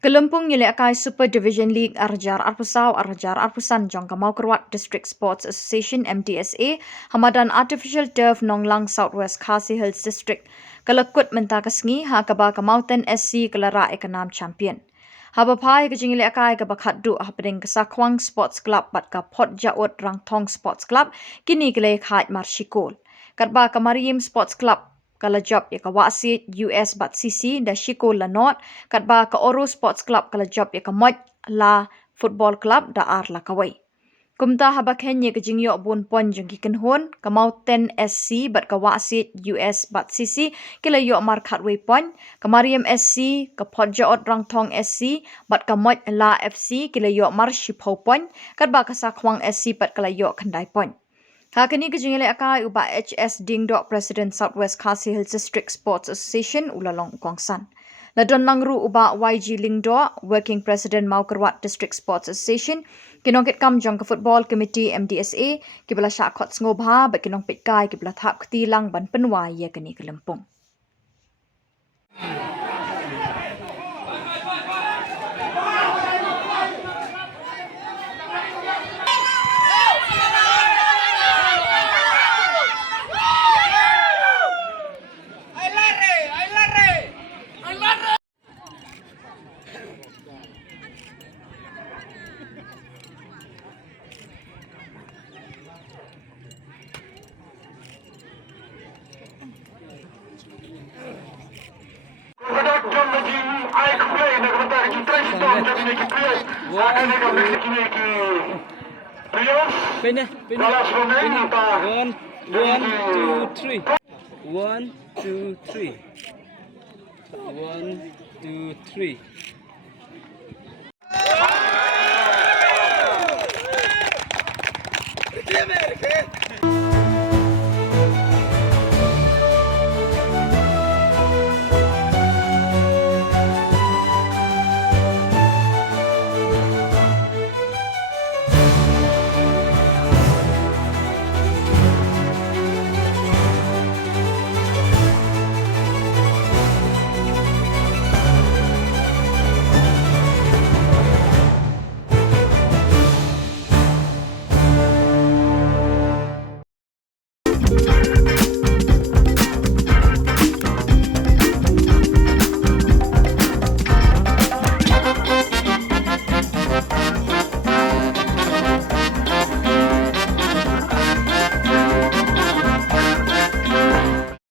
Kelumpung nyele akai Super Division League arjar arpusan jong ka Mawkyrwat District Sports Association MDSA hamadan artificial turf Nonglang Southwest Khasi Hills District kalakut menta kasngi ha kaba ka Mawten SC kalara ekanam champion. Haba pai ka jingile akai ka bakhatdu hapeding ka Sakwang Sports Club bat ka Khhuborjylla Rangthong Sports Club kini kele khait marshikol. Katba ka Mariam Sports Club kala job ya ka wasit US bat CC da shiko la not katba ka Oro Sports Club kala job ya ka moj la Football Club da ar la kawai. Kumta haba kenye ka jingyo bun pon jeng kiken hon ka Mawten SC bat ka wasit US bat CC kila yo mar khatway pon ka Mariam SC ka Khhuborjylla Rangthong SC bat ka moj la FC kila yo mar shipho pon katba ka Sakwang SC bat kala yo khandai pon. Hakani kejingile akai uba HS Dingdo President Southwest Khasi Hills District Sports Association ulalong Kongsan. Ladon langru uba YG Lingdo Working President Mawkyrwat District Sports Association kinongkit kam jong ka Football Committee MDSA kibala syakot ngobha ba kinong pitkai kibala thap ktilang ban penwa ya kani kelempung. One, two, three. 1, 2, 3. 1, 2, 3.